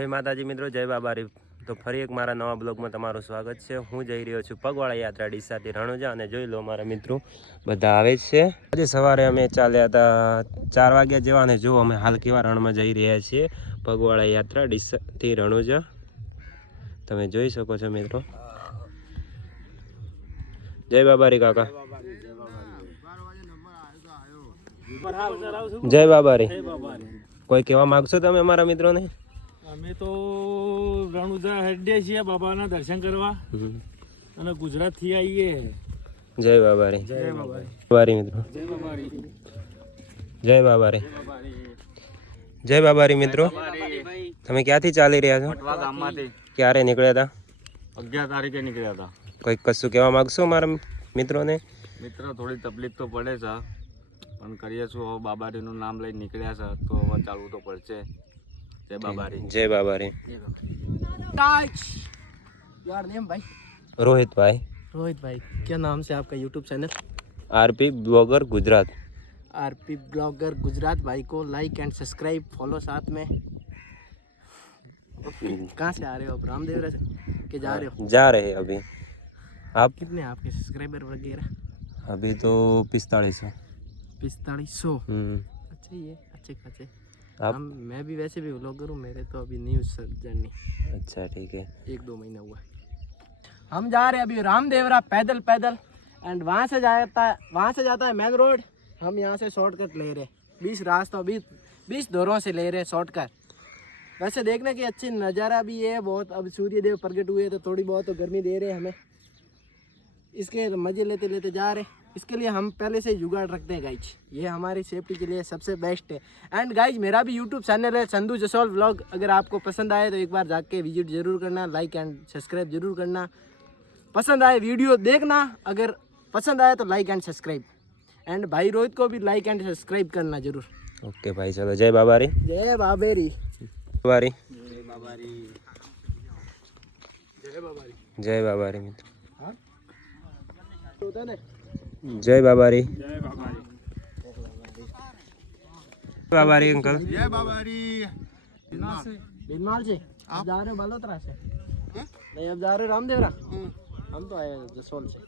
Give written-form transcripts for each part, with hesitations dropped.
જય માતાજી મિત્રો, જય બાબારી। તો ફરી એક મારા નવા બ્લોગમાં તમારું સ્વાગત છે। હું જઈ રહ્યો છું પગવાળા યાત્રા ડીસાથી રણુજા, અને જોઈ લો મારા મિત્રો બધા આવે છે। આજે સવારે અમે ચાલ્યા હતા 4 વાગ્યા જેવા, અને જો અમે હાલ કેવા રણમાં જઈ રહ્યા છીએ। પગવાળા યાત્રા ડીસાથી રણુજા તમે જોઈ શકો છો મિત્રો। જય બાબારી કાકા, જય બાબારી। કોઈ કહેવા માંગશો તમે અમારા મિત્રોને? અમે તો રણુજા હેડે છીએ બાબાના દર્શન કરવા, અને ગુજરાત થી આવીએ। જય બાબારી, જય બાબારી, બાબારી મિત્રો, જય બાબારી, જય બાબારી, જય બાબારી મિત્રો। તમે ક્યાંથી ચાલી રહ્યા છો? પટવા ગામમાંથી। ક્યારે નીકળ્યા હતા? 11 તારીખે નીકળ્યા હતા। કોઈ કશું કહેવા માંગશો મારા મિત્રોને? મિત્ર થોડી તકલીફ તો પડે છે, પણ કરીએ છું। હવે બાબારીનું નામ લઈને નીકળ્યા છે તો હવે ચાલવું તો પડશે। जय बाबारी, जय बाबारी। यार नेम भाई? रोहित भाई। रोहित भाई, क्या नाम से आपका YouTube channel? RP blogger Gujarat. RP blogger Gujarat भाई को लाइक एंड सब्सक्राइब फॉलो साथ में। कहाँ से आ रहे हो आप? रामदेवरा से के जा रहे हो? जा रहे हैं अभी। आप कितने हैं आपके सब्सक्राइबर वगैरह? अभी तो 4500। 4500। अच्छा, ये अच्छे खासे। आप? मैं भी वैसे भी व्लॉगर हूँ, मेरे तो अभी न्यूज़ जर्नी। अच्छा ठीक है। 1-2 महीना हुआ। हम जा रहे हैं अभी रामदेवरा पैदल पैदल, एंड वहाँ से जाता है मेन रोड। हम यहाँ से शॉर्टकट ले रहे हैं, 20 दौरों से ले रहे हैं शॉर्टकट। वैसे देखने की अच्छी नज़ारा भी है बहुत। अब सूर्य देव प्रकट हुए तो थोड़ी बहुत तो गर्मी दे रहे हैं हमें, इसके मज़े लेते लेते जा रहे हैं। इसके लिए हम पहले से जुगाड़ रखते हैं गाइज, ये हमारी सेफ्टी के लिए सबसे बेस्ट है। एंड गाइज मेरा भी यूट्यूब चैनल है संधू जसोल व्लॉग, अगर आपको पसंद आए तो एक बार जाके विजिट जरूर करना, लाइक एंड सब्सक्राइब जरूर करना। पसंद आए वीडियो देखना, अगर पसंद आए तो लाइक एंड सब्सक्राइब। एंड भाई रोहित को भी लाइक एंड सब्सक्राइब करना जरूर। ओके भाई, चलो जय बाबारी। जय बाबेरी, बाबारी, जय बाबारी, जय बाबारी, जय बाबारी मित्र। हाँ होता है। जय बाबारी, जय बाबारी, बाबारी अंकल। जय बाबारी। बिरमाल से आप जा रहे हो बालोतरा से? नहीं, अब जा रहे हो रामदेवरा। हम तो आए जसोल से,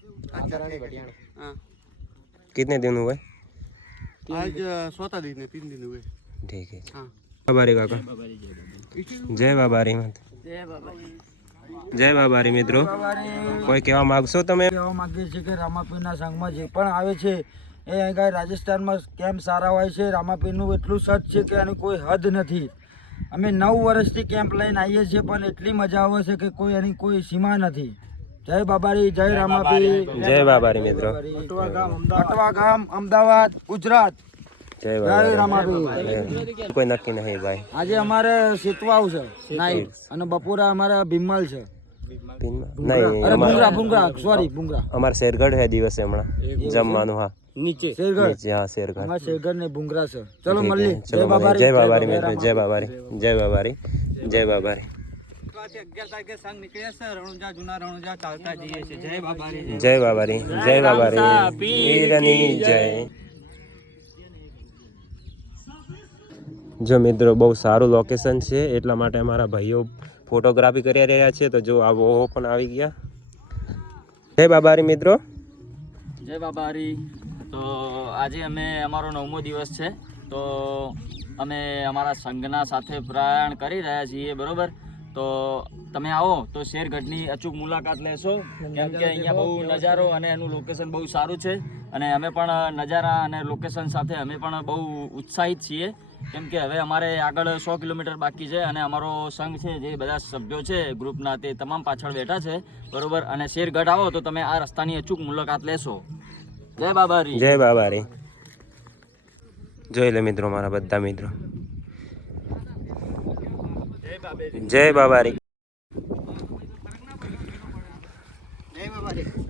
रानी भटियाणी। कितने दिन हुए? आज 14 दिन है, 3 दिन हुए। ठीक है। हाँ। बाबारी काका, जय बाबारी मत। जय बाबारी, જય બાબારી મિત્રો। કોઈ કહેવા માંગશો તમે? કહેવા માંગીએ છીએ કે રામાપીરના સંઘમાં જે પણ આવે છે એ અહીં રાજસ્થાનમાં કેમ્પ સારા હોય છે। રામાપીરનું એટલું સત છે કે એની કોઈ હદ નથી। અમે 9 વર્ષથી કેમ્પ લઈને આવીએ છીએ, પણ એટલી મજા આવે છે કે કોઈ એની કોઈ સીમા નથી। જય બાબારી, જય રામાપીર, જય બાબારી મિત્રો। અટવા ગામ, અમદાવાદ, ગુજરાત। જય જય બાબારી। રામાપીર। કોઈ નક્કી નહીં ભાઈ। આજે અમારે સેતવાવ છે નાઈટ, અને બપોરે અમારે ભીમલ છે। નહીં, અરે ભૂંગરા સોરી ભૂંગરા। અમારે શેરગઢ है દિવસે હમણાં જમવાનું। હા नीचे શેરગઢ, નીચે, હા શેરગઢ। અમારે શેરગઢ ને ભૂંગરા છે। ચલો ठीक મળીએ। है, चलो મળીએ। જય બાબારી મિત્રો, જય બાબારી, જય બાબારી, જય બાબારી, 11 તારીખે સંઘ નીકળ્યા છે રણુજા, જૂના રણુજા ચાલતા જઈએ છીએ। જય બાબારી, જય બાબારી, જય બાબારી, પીરની જય। જો મિત્રો બહુ સારું લોકેશન છે, એટલા માટે અમારા ભાઈઓ ફોટોગ્રાફી કરી રહ્યા છે। તો જો આવો પણ આવી ગયા। જય બાબારી મિત્રો। જય બાબારી। તો આજે અમે અમારો 9મો દિવસ છે, તો અમે અમારા સંઘના સાથે પ્રયાણ કરી રહ્યા છીએ, બરોબર। તો તમે આવો તો શેરગઢની અચૂક મુલાકાત લેશો, કેમ કે અહીંયા બહુ નજારો અને એનું લોકેશન બહુ સારું છે, અને અમે પણ નજારા અને લોકેશન સાથે અમે પણ બહુ ઉત્સાહિત છીએ, કેમ કે હવે અમારે આગળ 100 કિલોમીટર બાકી છે, અને અમારો સંઘ છે જે બધા સભ્યો છે ગ્રુપના તે તમામ પાછળ બેઠા છે, બરોબર। અને શેરગઢ આવો તો તમે આ રસ્તાની અચૂક મુલાકાત લેશો। જય બાબારી, જય બાબારી। જોઈ લે મિત્રો મારા બધા મિત્રો। જય બાબારી,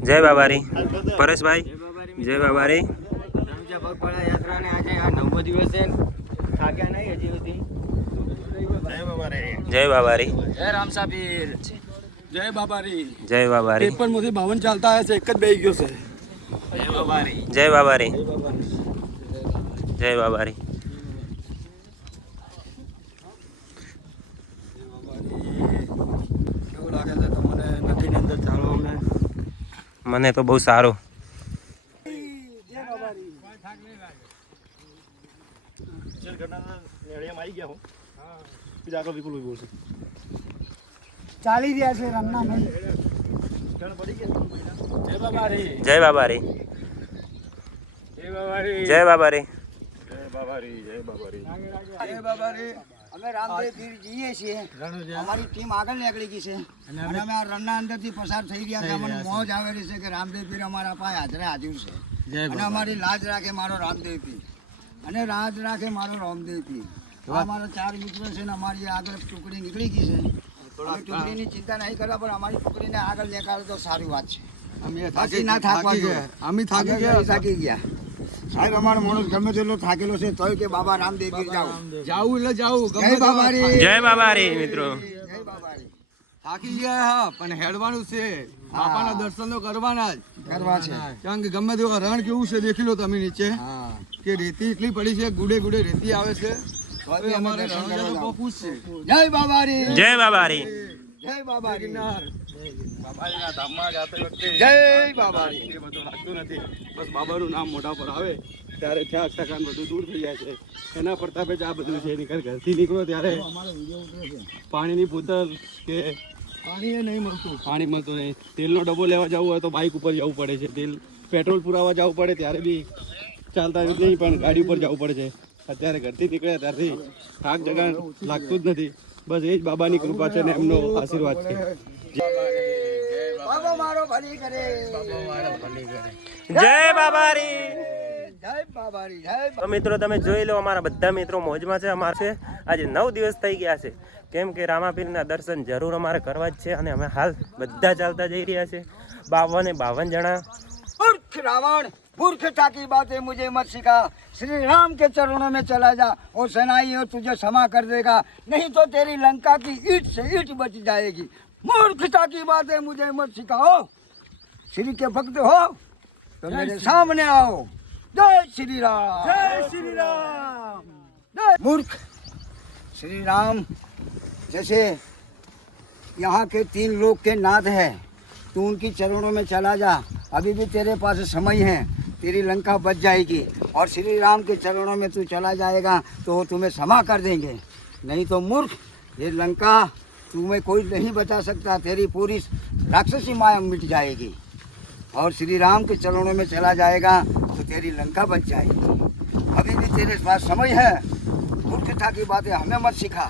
જય બાબારી। પરેશભાઈ, જય બાબારી। રણુજા પગપાળા યાત્રાને આજે આ 9મો દિવસ છે, થાક્યા નહીં હજી સુધી। જય બાબારી, જય રામસાપીર, જય બાબારી। જય બાબારી, 53 માંથી 52 ચાલતા આવ્યા છે, એક જ બેહી ગયો છે। જય બાબારી, જય બાબારી, જય બાબારી, મને તો બહુ સારું. ચાલી રહ્યા છે રમના ભાઈ. જય બાબારી. જય બાબારી. અમે રામદેવ પીર જઈએ છીએ. અમારી ટીમ આગળ નીકળી ગઈ છે અને અમે આ રણના અંદરથી પસાર થઈ રહ્યા છે. અમને મોજ આવેલી છે કે રામદેવ પીર અમારા પાસે હાજરે હાજર છે અને અમારી લાજ રાખે મારો રામદેવ પીર અને રાજ રાખે મારો રામદેવ પીર. અમારા 4 મિત્રો છે ને અમારી આગળ ટુકડી નીકળી ગઈ છે. અમે ટુકડીની ચિંતા નહીં કરવા પણ અમારી ટુકડીને આગળ નીકાળો તો સારી વાત છે. બાકી ના થાકવા જોઈએ. અમે થાકી ગયા સાહેબ. અમારો માણસ ગમે તેટલો થાકેલો છે તોય કે બાબા રામદેવ પીર જાવું એટલે જાવું. જય બાબારી. જય બાબારી મિત્રો. જય બાબારી. થાકી ગયા હા પણ હેડવાનું છે. બાપાના દર્શન તો કરવાના જ કરવા છે. કારણ કે ગમે તેવું રણ કેવું છે દેખી લો તમે નીચે કે રેતી એટલી પડી છે. ગુડે ગુડે રેતી આવે છે. તોય અમે અમારે દર્શન કરવા રણોજા તો જાવું. બહુ ખુશ છે. જય બાબારી. જય બાબારી. જય બાબારી. બાબાજીના ધામમાં જાતે વખતે જય બાબારી. એ બધું લાગતું નથી. બસ બાબાનું નામ મોઢા પર આવે ત્યારે ઠાક ઠકાન બધું દૂર થઈ જાય છે. એના પ્રતાપે જ આ બધું છે. ઘરથી નીકળો ત્યારે પાણીની બોતલ કે પાણી એ નહીં મળતું. પાણી મળતું નહીં. તેલનો ડબ્બો લેવા જવું હોય તો બાઇક ઉપર જવું પડે છે. તેલ પેટ્રોલ પુરાવા જવું પડે ત્યારે બી ચાલતા નહીં પણ ગાડી ઉપર જવું પડે છે. અત્યારે ઘરથી નીકળ્યા ત્યારથી થાક જગા લાગતું જ નથી. બસ એ જ બાબાની કૃપા છે ને એમનો આશીર્વાદ છે. બાબા મારો ભલી કરે. જય બાબારી. જય બાબારી. જય તો મિત્રો તમે જોઈ લો અમારા બધા મિત્રો મોજમાં છે. અમારે છે આજે 9 દિવસ થઈ ગયા છે. કેમ કે રામાપીરના દર્શન જરૂર અમારે કરવા જ છે અને અમે હાલ બધા ચાલતા જઈ રહ્યા છે. 52 જણા. मूर्ख रावण, मूर्खता की बातें मुझे मत सिखा. श्री राम के चरणों में चला जा और सनाई और तुझे क्षमा कर देगा. नहीं तो तेरी लंका की ईंट से ईंट बच जाएगी. मूर्खता की बातें मुझे मत सिखाओ. श्री के भक्त हो तो मेरे सामने आओ. जय श्री राम. जय श्री राम. जय मूर्ख. श्री राम जैसे यहाँ के 3 लोग के नाथ है. तू उनकी चरणों में चला जा. अभी भी तेरे पास समय है. तेरी लंका बच जाएगी और श्री राम के चरणों में तू चला जाएगा तो वो तुम्हें क्षमा कर देंगे. नहीं तो मूर्ख ये लंका तुम्हें कोई नहीं बचा सकता. तेरी पूरी राक्षसी माया मिट जाएगी और श्री राम के चरणों में चला जाएगा तो तेरी लंका बच जाएगी. अभी भी तेरे पास समय है. मूर्खता की बातें हमें मत सिखा.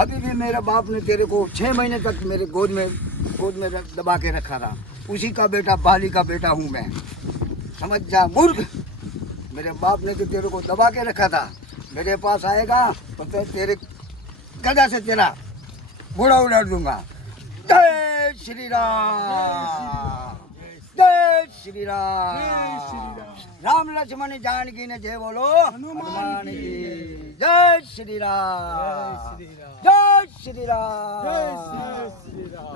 अभी भी मेरे बाप ने तेरे को 6 महीने तक मेरे गोद में दबा के रखा था. उसी का बेटा बाली का बेटा हूँ मैं. समझ जा मूर्ख. मेरे बाप ने तो तेरे को दबा के रखा था. मेरे पास आएगा तो तेरे गदा से तेरा घोड़ा उड़ा दूंगा. जय श्री राम. जय श्री राम. राम लक्ष्मण जानकी ने जय बोलो हनुमान की. जय श्री राम. जय श्री राम.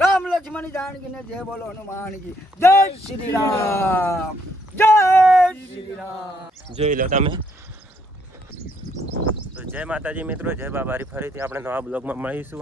राम लक्ष्मण जानकी ने जय बोलो हनुमान की. जय श्री राम. जय श्री राम. જોઈ લો તમે. તો જય માતાજી મિત્રો. જય બાબારી. ફરીથી આપણે નવા બ્લોગમાં મળીશું.